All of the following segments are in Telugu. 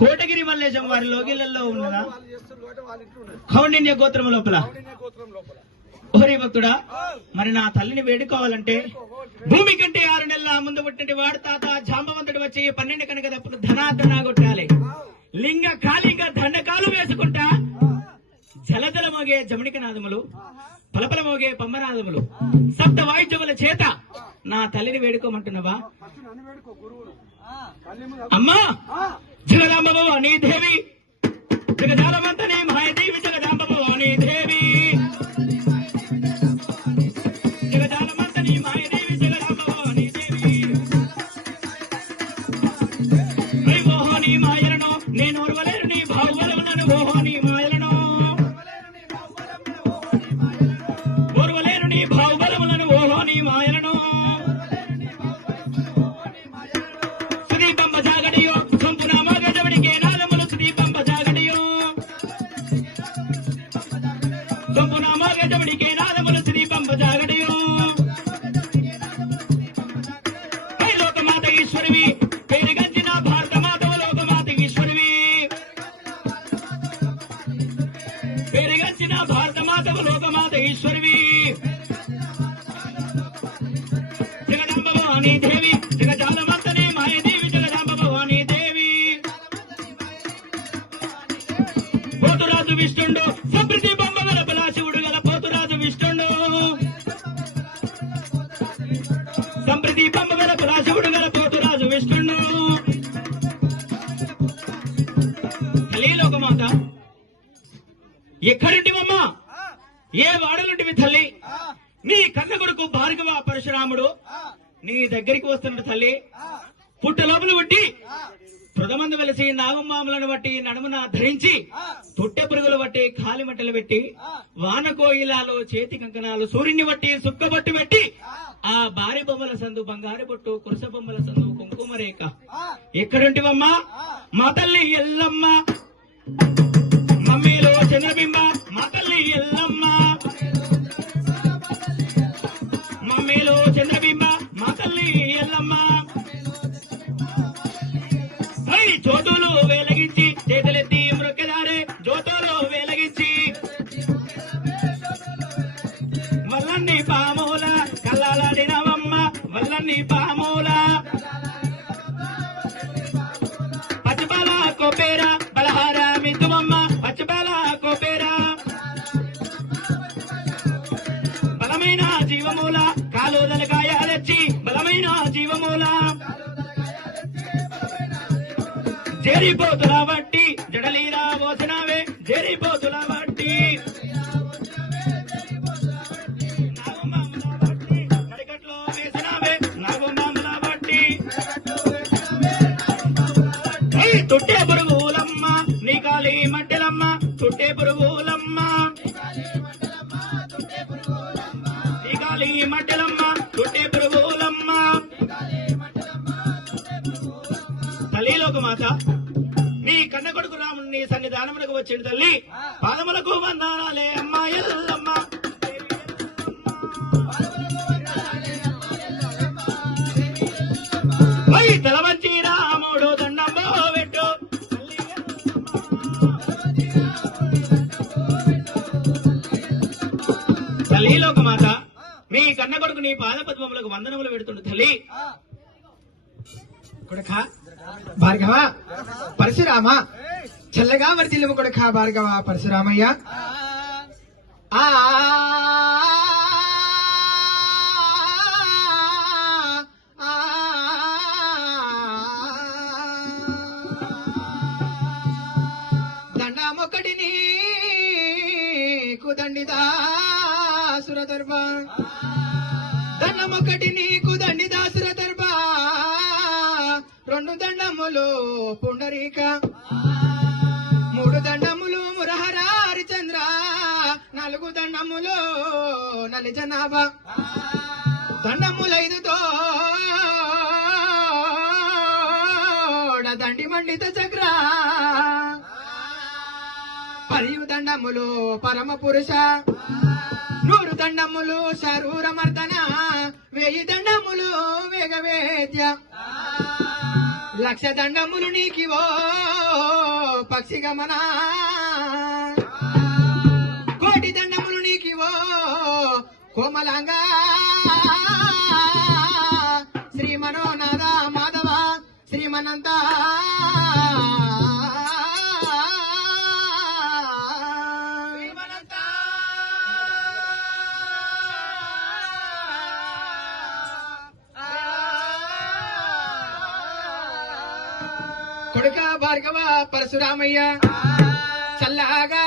కోటగిరి మల్లేశం వారి లోగిళ్లలో ఉన్నదా? కౌండిన్య గోత్రం లోపల. ఓరే భక్తుడా, మరి నా తల్లిని వేడుకోవాలంటే భూమి కంటే 6 నెలల ముందు పుట్టినటి వాడు తాత జాంబవంతుడు వచ్చి 12 కనుక తప్పుడు ధనాధనా కొట్టాలి. లింగ కాలింగ దండకాలు వేసుకుంటా జలజల మోగే జమనిక నాదములు, పలపల మోగే పంబనాదములు, సప్త వాయిద్యముల చేత నా తల్లిని వేడుకోమంటున్నావా? అమ్మా జగదాంబ భవానీ దేవి, జగదాలవంతనే మాయదేవి, జగదాంబ భవానీ దేవి, జగదాలవంతనే మాయదేవి, జగదాంబ భవానీ దేవి. ఓహోని మాయలను నేను ఓర్వలేరు, నీ బాహుబలములను ఓహోని మాయలను ఓర్వలేరు, నీ బాహుబలములను ఓహోని మాయలను. సుదీపంబ జాగడియో సంపునామా గజవడికే నాదములు, సుదీపంబ జాగడియో సంపునామా గజవడికే నాదములు, సుదీపంబ జాగడియో. లోకమాత ఈశ్వరివి పేరుగంచిన భారత మాధవ, లోకమాత ఈశ్వరివి పేరుగంచిన భారత మాధవ, లోకమాత ఈశ్వరివి. జగదాంబ భవానీ దేవి, జగజాలవంతనే మాయదేవి, జగదాంబ భవానీ దేవి. పోతురాజు విష్ణుండు సంప్రీతి బొమ్మ గల బలాశివుడు గల పోతురాజు విష్ణుండు, సంప్రీతి బొమ్మ గల బలాశివుడు గల పోతురాజు విష్ణుండు. లోకమాత ఎక్కడుంటివమ్మా? ఏ వాడలుంటివి తల్లి? నీ కన్న కొడుకు భార్గవ పరశురాముడు నీ దగ్గరికి వస్తున్న తల్లి. పుట్టలోపలు బట్టి ప్రథమందు వెలిసి నాగమ్మాములను బట్టి నడుమున ధరించి, తొట్టె పురుగులు బట్టి కాలిమట్టలు పెట్టి, వానకోయిలాలు చేతి కంకణాలు సూర్యుని బట్టి సుక్కబొట్టు పెట్టి, ఆ భారీ బొమ్మల సందు బంగారు బొట్టు, కురస బొమ్మల సందు కుంకుమ రేఖ. ఎక్కడుంటివమ్మా? మా తల్లి ఎల్లమ్మ, మమ్మీలో చంద్రబింబ, మా తల్లి ఎల్లమ్మ, మమ్మీలో చంద్రబింబ, మా తల్లి ఎల్లమ్మ. జ్యోతులు వెలిగించి చేతులెత్తి మృక్కదారే, జ్యోతులు వెలిగించి వల్లన్ని పామూల కల్లాలాడినవమ్మ, వల్లన్ని పామూల. పచ్చిపాల కోపేర బలహార మిద్దుమమ్మ, పచ్చిపాల కోపేర బలమైన జీవమూల, కాలుదల కాయాలెచ్చి బలమైన జీవమూల. జేరిపోతుల వట్టి జడలీరా పోసినావే, జేరిపోతుల వట్టి నాగుమాముల వట్టి కడికట్లో వేసినావే, నాగుమాముల వట్టి. తుట్టే పురుగులమ్మ నీ కాలి మట్టెలమ్మ, తుట్టే పురుగులమ్మ నీ కాలి మట్టెలమ్మ, తుట్టే పురుగులమ్మ. తల్లి లోకమాత, నీ కన్న కొడుకు రాముడు నీ సన్నిధానములకు వచ్చిండు తల్లి. పాదములకు వందనాలే అమ్మా ఎల్లమ్మ. తల వంచి రాముడు దండంబో పెట్టు, తల్లి లోకమాత, నీ కన్న కొడుకు నీ పాద పద్మములకు వందనములు పెడుతుండు తల్లి. కొడక భార్గవ పరశురామ, చల్లగా వర్తిల్లుము కొడక భార్గవ పరశురామయ్య. ఆ దండమొక్కటి నీకు దండిదాసుర దర్భ, దండమొక్కటి నీకు దండిదాసుర దర్భ, 2 దండములు పుండరీక, 3 దండములు మురహర హరిచంద్ర, 4 దండములు నలి జనాభ, దండములు 5 తోడ దండి మండిత చక్ర, 10 దండములు పరమ పురుష, 100 దండములు శరూర మర్దన, 1000 దండములు వేగవేద్య. లక్ష దండములు నీకివో పక్షి గమనా కోటి దండములు నీకివో కోమలాంగా శ్రీ మనోనాథ మాధవ శ్రీమనంత కొడుక భార్గవ పరశురామయ్య చల్లగా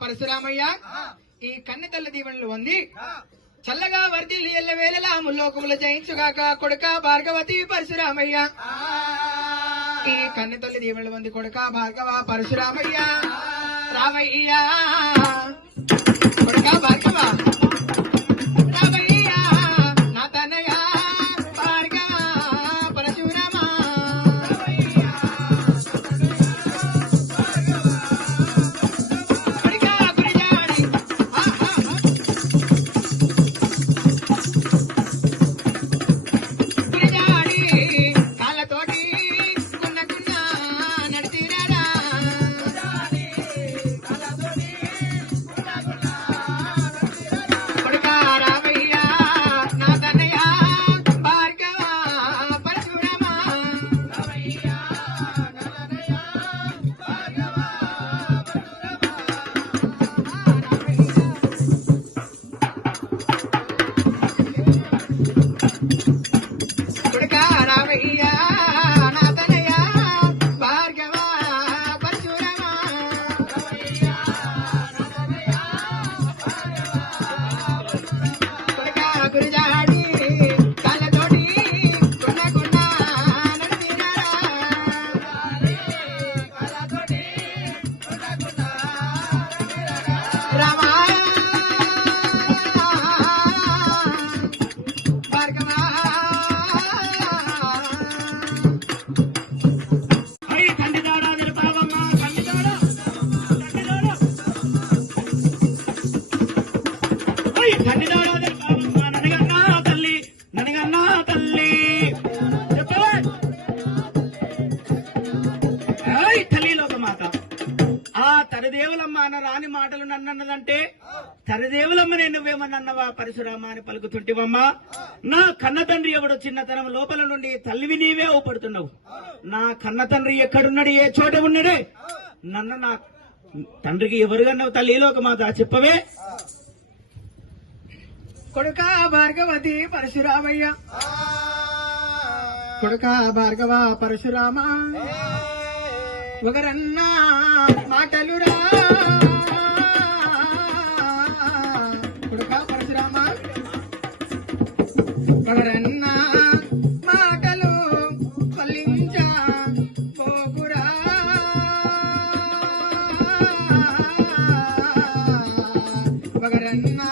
పరశురామయ్య ఈ కన్నె తల్లి దీవెనలు ఉంది చల్లగా వర్ధిల్లి ఎల్లవేళలా ముల్లోకముల జయించుగాక కొడుక భార్గవతి పరశురామయ్య ఈ కన్నె తల్లి దీవెనలు ఉంది కొడుక భార్గవ పరశురామయ్య రామయ్య కొడుక భార్గవ రామయ్య నా తనయ భార్గవ పరశురామ తరిదేవులమ్మ అన్న రాని మాటలు నన్నన్నదంటే తరిదేవులమ్మ నేను నువ్వేమన్నవా పరశురామ అని పలుకుతుంటివమ్మా నా కన్న తండ్రి ఎవడో చిన్నతనం లోపల నుండి తల్లివి నీవే ఊపడుతున్నావు నా కన్న తండ్రి ఎక్కడున్నాడు ఏ చోట ఉన్నాడే నన్ను నా తండ్రికి ఎవరుగన్నావు తల్లి లోక మాత చెప్పవే కొడుక భార్గవతి పరశురామయ్య కొడుక భార్గవ పరశురామ ఒకరన్నా మాటలురా కొడుక పరశురామ ఒకరన్నా మాటలు ఫలించ పోకురా ఒకరన్నా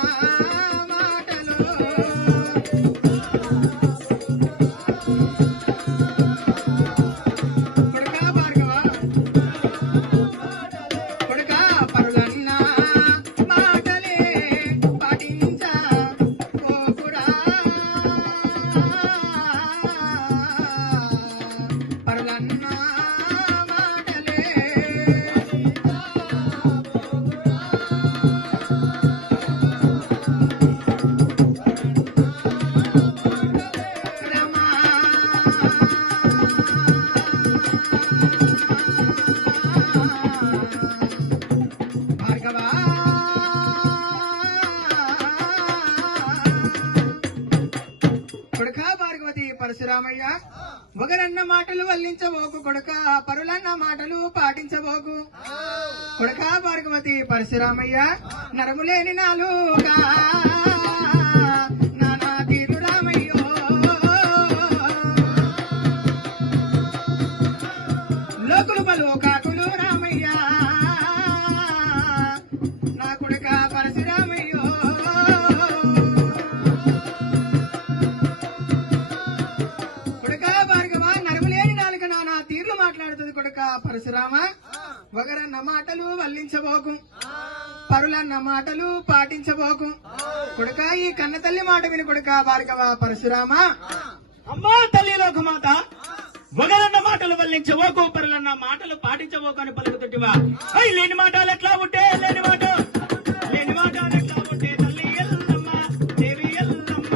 పరశురామయ్య ఒకరన్న మాటలు వల్లించబోకు కొడుక పరులన్న మాటలు పాటించబోకు కొడుక భార్గవతి పరశురామయ్య నరములేని నాలుగా నానా తీరు రామయ్యో లోకులు బలు కాకులు రామయ్య నా కొడుక పరశురామయ్యో కొడుక భార్గవ నరములేని నాలుక నానా తీర్లు మాట్లాడుతుంది కొడుక పరశురామ ఒకరన్న మాటలు వల్లించబోకు పరులన్న మాటలు పాటించబోకు కొడుక ఈ కన్న తల్లి మాట విని కొడుక భార్గవ పరశురామ అమ్మా తల్లి లోకమాత ఒకరన్న మాటలు వల్లించబోకు పరులన్న మాటలు పాటించబోకు అని పలుకుతుంటివా అయ్యి లేని మాటలు ఎట్లా ఉంటే లేని మాటలు ఎట్లా ఉంటే తల్లి ఎల్లమ్మ దేవి ఎల్లమ్మ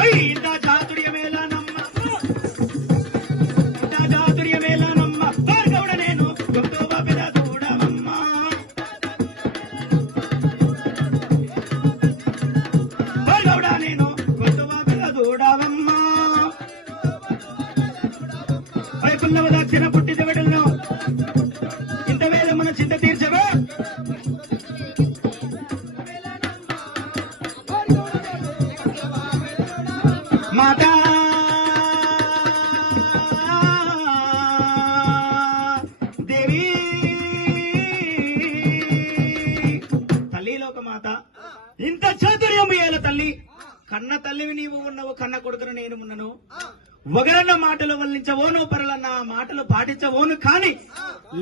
అయ్యి ఇంత చాతుర్యమేలానమ్మ భార్గవుడ నేను గొప్ప పెద చూడవమ్మ భార్గవుడ నేను గొప్ప పెద చూడవమ్మ వైపున్నవ దక్షిణ పుట్టిన వెడలను ఇంత వేదమున చింత తీర్చవా మాతా దేవి తల్లి లోకమాత ఇంత చాతుర్యం ఏల తల్లి కన్న తల్లివి నీవు ఉన్నవు కన్న కొడుకును నేను ఉన్నను ఒకరన్న మాటలు వల్లించవోను పరులన్న మాటలు పాటించవోను కాని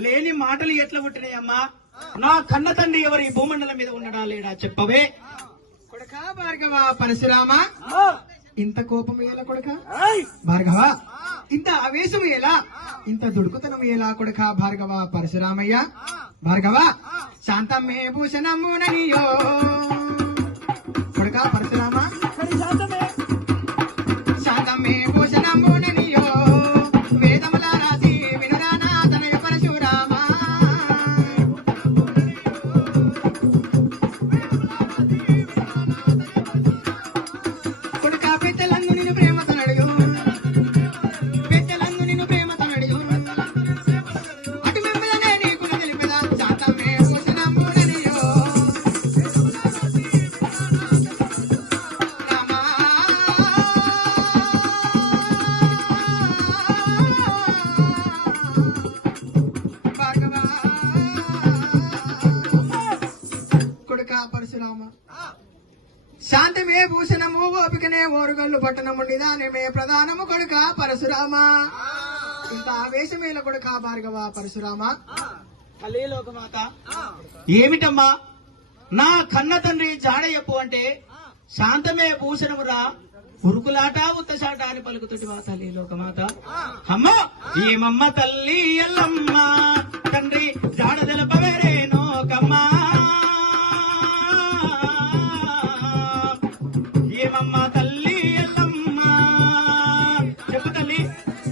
లేని మాటలు ఎట్లా పుట్టినాయమ్మా నా కన్న తండ్రి ఎవరు ఈ భూమండలం మీద ఉన్నడా లేడా చెప్పవే కొడుక భార్గవ పరశురామ ఇంత కోపం ఎలా కొడుక భార్గవ ఇంత ఆవేశం ఎలా ఇంత దుడుకుతనం ఎలా కొడుక భార్గవ పరశురామయ్య భార్గవ శాంతమ్మే భూషణముననియో కొడుక పరశురామ శాంతమ్మే భూషణముననియో వేదముల రాసి వినరానా తనయ పరశురామ కొడుక పెద్దలందు నిన్ను ప్రేమతో నడుగు పెద్దలందు నిన్ను ప్రేమతో నడుగు అటు మిమ్మల్నే నీకు తెలిపేదా శాంతమ్మే భూషణముననియో రామా భార్గవ కొడుక పరశురామ శాంతమే భూషణము ఓపికనే ఓరుగల్లు పట్టణము నిదానమే ప్రధానము కొడుక పరశురామ ఇంత ఆవేశమేల కొడుక భార్గవ పరశురామ తల్లి లోకమాత ఏమిటమ్మా నా కన్న తండ్రి జాడ చెప్పు అంటే శాంతమే భూషణమురా ఉరుకులాట ఉత్తశాట అని పలుకుతుంటివా తల్లి లోకమాత అమ్మా ఏమమ్మ తల్లి ఎల్లమ్మ తండ్రి జాడ తెలపవేరేనో కమ్మా ఏమమ్మ తల్లి ఎల్లమ్మ చెప్పు తల్లి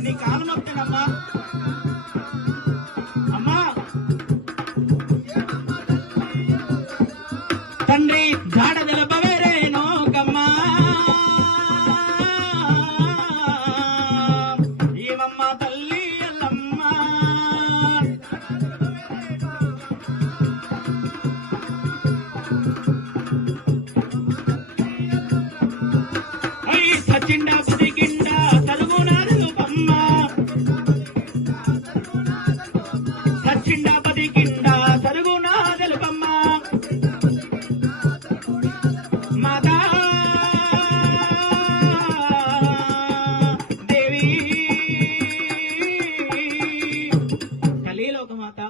నీ కాలు మొక్తానమ్మా అమ్మా తండ్రి జాడ తెలపవేరేనో కమ్మా ఏమమ్మ తల్లి ఎల్లమ్మ అయ్యి సచిండ బతికిండ తలుగునారు బమ్మ సచిండ బతికిండ తలుగునారు బమ్మ మాతా దేవి తల్లి లోకమాత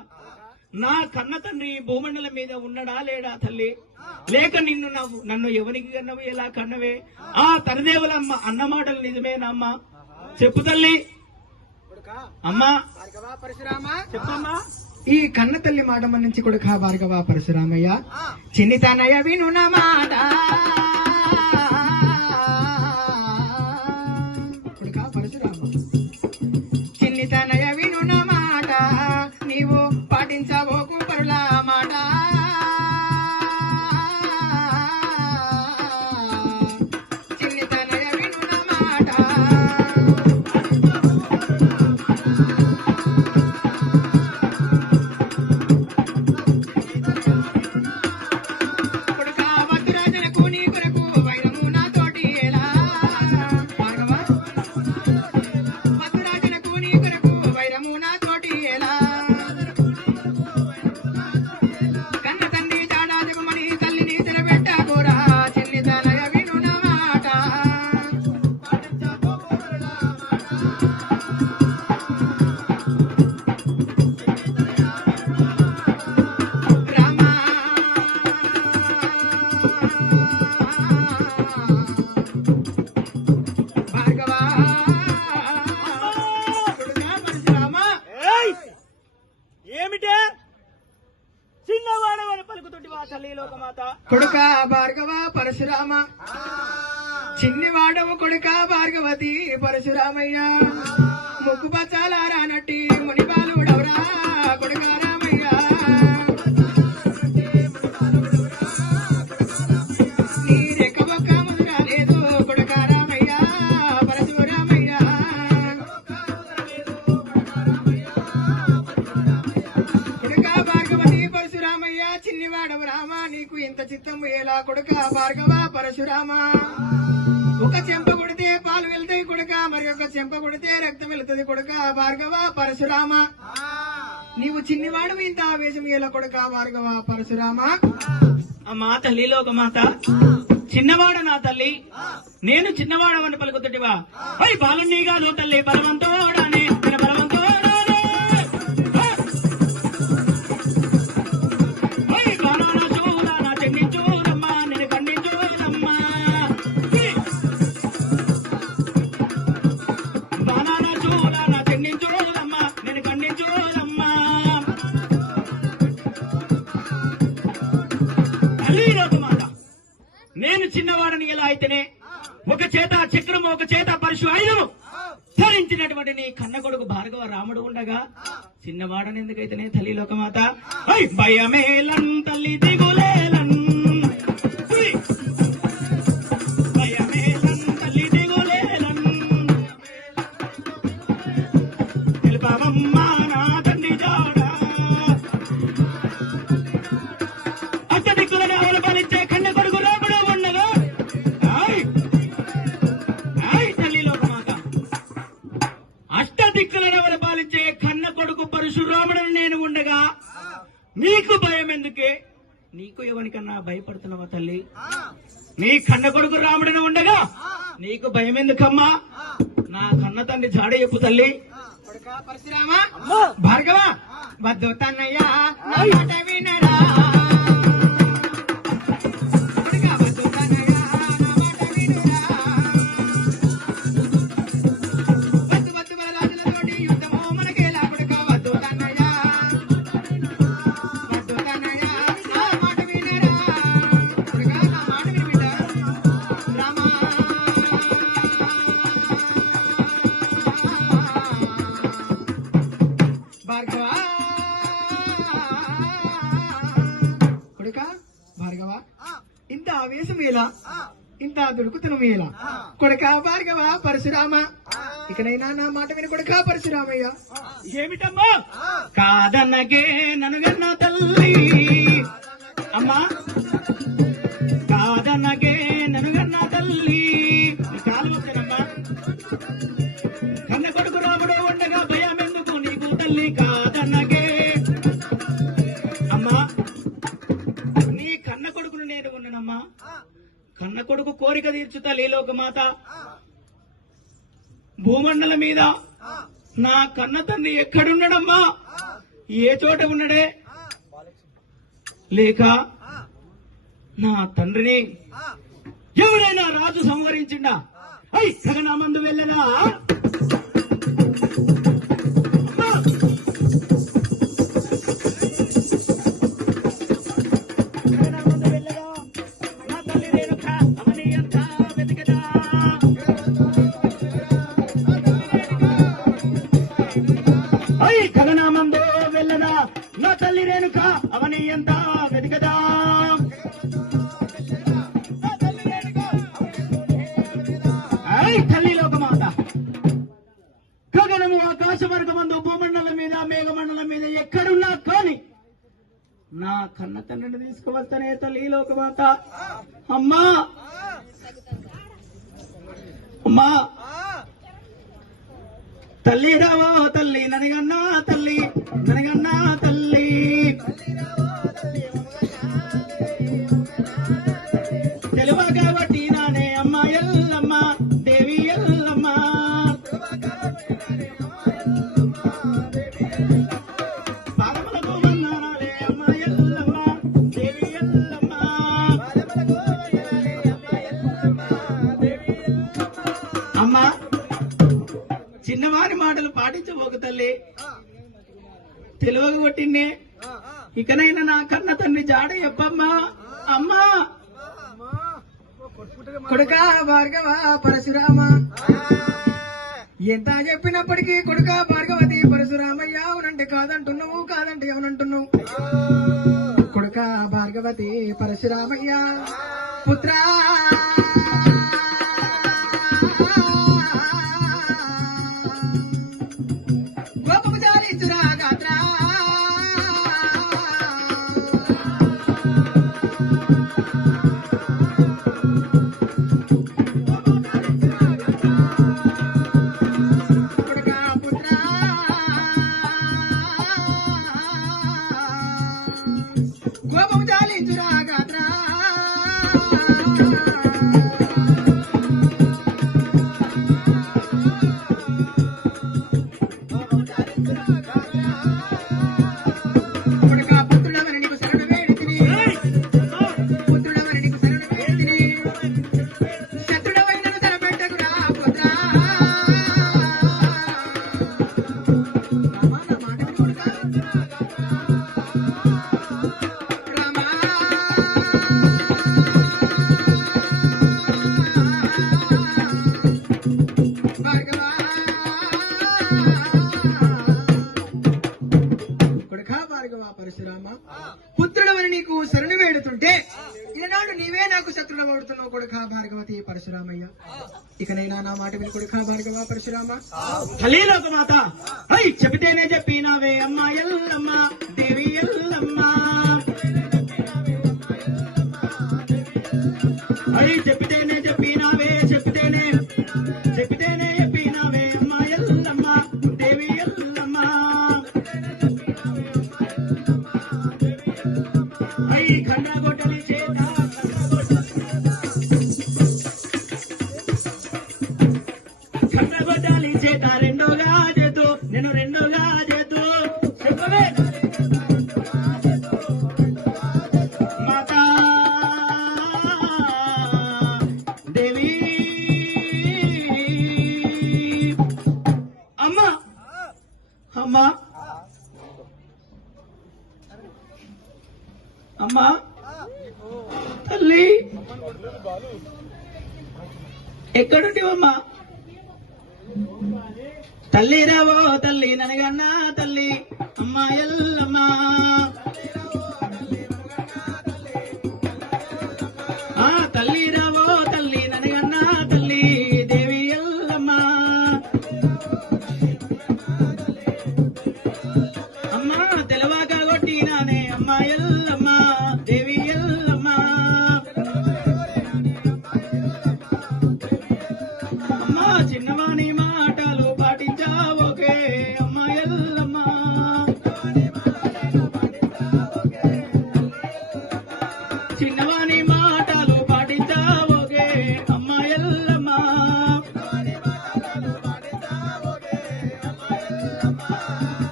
నా కన్న తండ్రి భూమండలం మీద ఉన్నడా లేడా తల్లి లేక నన్ను ఎవరికి కన్నవు ఎలా కన్నవే ఆ తరదేవులమ్మ అన్న మాటలు నిజమేనమ్మా చెప్పు తల్లి అమ్మా భార్గవ పరశురామ చెప్పమ్మా ఈ కన్న తల్లి మాట మన్నించి కొడుక భార్గవ పరశురామయ్య చిన్నితనయ విను నా మాట కొడుక పరశురామ చిన్నితనయ విను నా మాట నీవు పాటించబోకు పరుల మాట చిన్నవాడవని పలుకుతుంటివా తల్లి లోకమాత. కొడుక భార్గవ పరశురామ చిన్నివాడవు కొడుక భార్గవతి పరశురామయ్య ముక్కు బచ్చాల రానట్టి మునిపాలుడవరా కొడుక రామయ్య నీ రెక్క బొక్క ముదురాలేదు కొడుక రామయ్య పరశురామయ్య కొడుక భార్గవతి పరశురామయ్య చిన్నివాడవు రామ నీకు ఇంత చిత్తము ఎలా కొడుక భార్గవ పరశురామ ఒక చెంప కొడితే పాలు వెళ్తాయి కొడుక మరి ఒక చెంప కొడితే రక్తం వెళ్తుంది కొడుక భార్గవ పరశురామ నీవు చిన్నివాడు ఇంత ఆవేశం ఎలా కొడుక భార్గవ పరశురామ అమ్మా తల్లి లోకమాత, చిన్నవాడ నా తల్లి, నేను చిన్నవాడవని పలుకుతుంటివా. అయ్యి బాలుని కాదు తల్లి బలవంతోడానే బలవంతోడానే బాణాన చూడానా చెండించోదమ్మా నేను ఖండించోదమ్మా బాణాన చూడానా చెండించోదమ్మా నేను ఖండించోదమ్మా. తల్లి లోకమాత, నేను చిన్నవాడని ఎలా అయితేనే ఒక చేత చక్రము ఒక చేత పరశు ఆయుధము ధరించినటువంటి నీ కన్న కొడుకు భార్గవ రాముడు ఉండగా చిన్నవాడని ఎందుకైతేనే తల్లి లోకమాత. భయమేలన్ తల్లి దిగులేలన్ భయమేలన్ తల్లి దిగులేలన్ తెలుపవమ్మా నా తండ్రి జాడ అత్యధికులను అవలపాలించే కన్న కొడుకు రాముడు ఉండగా తల్లి లోకమాత, అష్టదిక్కులను అవలపాలించే కన్న కొడుకు పరశురాముడని నేను ఉండగా నీకు భయం ఎందుకే? నీకు ఎవరికన్నా భయపడుతున్నావా తల్లి? నీ కన్న కొడుకు రాముడని ఉండగా నీకు భయం ఎందుకమ్మా? నా కన్న తండ్రి జాడ చెప్పు తల్లి. కొడుక పరశురామ భార్గవ వద్దు తన్నయ్య నా మాట వినరా కొడుక వద్దు తన్నయ్య నా మాట వినురా వద్దు వద్దు బలరాజులతోటి యుద్ధము మనకేలా కొడుక వద్దు తన్నయ్య వద్దు తన్నయ్య నా మాట వినరా కొడుక నా మాట విను రామా భార్గవ కొడుక భార్గవ ఇంత ఆవేశం ఎలా ఇంత దొరుకుతున్నాం ఎలా కొడుక భార్గవ పరశురామ ఇకనైనా నా మాట విని కొడుక పరశురామయ్య. ఏమిటమ్మా? కాదన్నగే ననుగన్న తల్లి అమ్మా, కాదన్నగే ననుగన్న తల్లి కాలు వచ్చానమ్మా. కన్న కొడుకు రాముడు ఉండగా భయం ఎందుకు నీకు తల్లి? కాదన్నగే అమ్మా, నీ కన్న కొడుకును నేను ఉన్నానమ్మా. కన్న కొడుకు కోరిక తీర్చు తల్లి లోకమాత. భూమండలం మీద నా కన్న తండ్రి ఎక్కడున్నాడమ్మా? ఏ చోట ఉన్నాడే? లేక నా తండ్రిని ఎవరైనా రాజు సంహరించిండా? అయ్ సగనా మందు వెళ్ళదా? గగనామందో వెళ్ళదా నా తల్లి రేణుక అవని ఎంత వెతికదా? తల్లి లోకమాత, గగనము ఆకాశ వర్గమందు భూమండలం మీద మేఘమండలం మీద ఎక్కడున్నా కానీ నా కన్న తండ్రిని తీసుకువస్తానే తల్లి లోకమాత. అమ్మా అమ్మా తల్లి రావో తల్లి ననగన్నా తల్లి ననగన్నా తల్లి తెలువ కాబట్టి నానే అమ్మ ఎల్లమ్మ దేవి ఎల్లమ్మ పాదములకు వందనాలే అమ్మ ఎల్లమ్మ దేవి ఎల్లమ్మ. అమ్మా చిన్నవారి మాటలు పాటించబోకు తల్లి, తెలివగ కొట్టిన్నే. ఇకనైనా నా కన్న కన్న తండ్రి జాడ చెప్పమ్మా అమ్మా. కొడుక భార్గవ పరశురామ ఎంత చెప్పినప్పటికీ కొడుక భార్గవతి పరశురామయ్య అవునంటే కాదంటున్నావు, కాదంటే అవునంటున్నావు. కొడుక భార్గవతి పరశురామయ్య పుత్రా గోపము జాలించురా గాత్రా కోపం చాలించురా గాత్రా కొడుకా పుత్రుడవని నీకు శరణు వేడితిని, పుత్రుడవని నీకు శరణు వేడితిని, శత్రుడవైనను తలపెట్టకురా పుత్రా. రామా నా మాట విను కొడుకా. రామా భార్గవా కొడుకా భార్గవ పరశురామ పుత్రుడవని నీకు శరణు వేడుతుంటే ఈనాడు నీవే నాకు శత్రుడు పడుతున్నావు కొడుకా భార్గవతి పరశురామయ్య. ఇకనైనా నా మాట విని కొడుకా భార్గవ పరశురామ. తల్లి లోకమాత చెబితేనే చెప్పినావే అమ్మా ఎల్లమ్మ దేవి ఎల్లమ్మ. చెప్పితేనే చెప్పినావే చెప్పితేనే చెప్పినావే అమ్మా ఎల్లమ్మ దేవి ఎల్లమ్మ. ఖండగొట్టలి చేత ఖండగొట్టాలి చేత రెండోగా చేతు నేను రెండోగా చేతు చెప్పవే మాతా దేవి అమ్మా అమ్మా అమ్మా తల్లి ఎక్కడుంటివమ్మా? తల్లి రావో తల్లి ననగన్నా తల్లి అమ్మా ఎల్లమ్మ. తల్లి రావో తల్లి ననగన్నా తల్లి దేవి ఎల్లమ్మ. అమ్మా తెలవాక కొట్టినానే అమ్మా ఎల్లమ్మ దేవి ఎల్లమ్మ. అమ్మా చిన్నవాణి మాటలు పాటించావోకే అమ్మా ఎల్లమ్మ. చిన్నవాణి మాటలు పాటించావోకే అమ్మా ఎల్లమ్మ.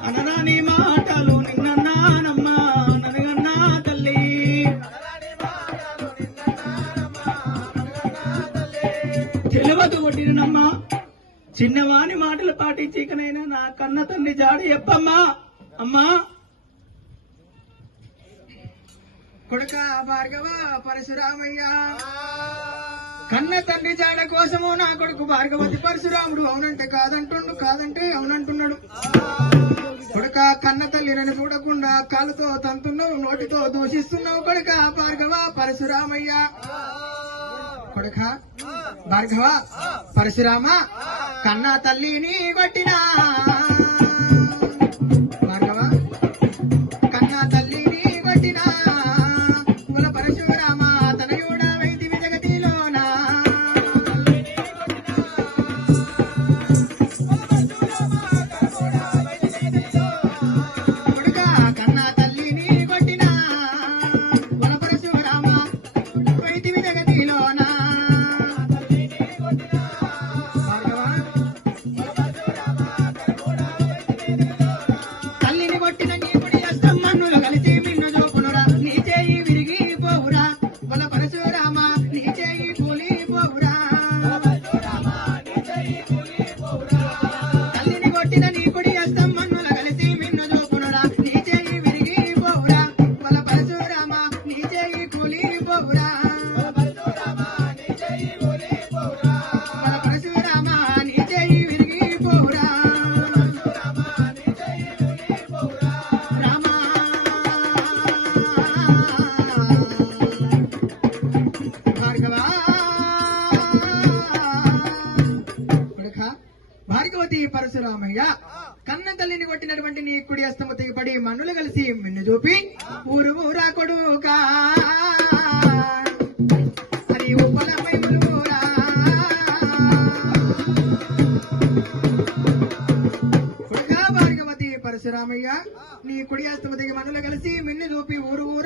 అనరాని మాటలు నిన్నన్నానమ్మా ననగన్నా తల్లి. తెలివదు కొట్టినమ్మా చిన్నవాని మాటలు పాటించి ఇకనైనా నా కన్న తండ్రి జాడ చెప్పమ్మా అమ్మా. కొడుక భార్గవ పరశురామయ్య కన్న తండ్రి జాడ కోసము నా కొడుకు భార్గవతి పరశురాముడు అవునంటే కాదంటుండు, కాదంటే అవునంటున్నాడు. కొడుక కన్న తల్లి నన్ను చూడకుండా కాలుతో తంతున్నావు, నోటితో దూషిస్తున్నావు కొడుక భార్గవ పరశురామయ్య. కొడుక భార్గవ పరశురామ కన్న తల్లిని కొట్టినా భార్గవ కన్న తల్లిని కొట్టినా కుల పరశురామ తనయుడ వైదివి జగతిలోనా. కొడుక కన్న తల్లిని కొట్టినా కుల పరశురామ వైదివి జగతిలోనా. భార్గవ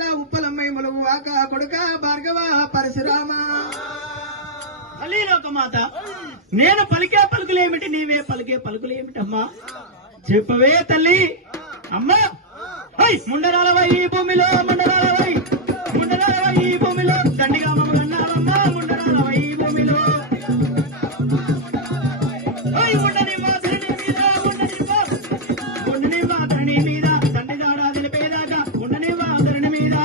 లోపల ఉప్పలమ్మై మొలవు వాక కొడుక భార్గవ పరశురామ తల్లి లోకమాత, నేను పలికే పలుకులేమిటి, నీవే పలికే పలుకులేమిటమ్మా? చెప్పవే తల్లి. అమ్మా, ముండరాలవై ఈ భూమిలో, ముండరాలవై ఈ భూమిలో, దండిగా మమ్మల్న్నావమ్మా, ముండరాలవై ఈ భూమిలో. ఉండని మాతని మీద, ఉండని మాతని మీద, తండ్రి దాడా తెలిపేదాకా ఉండని మాతని మీద.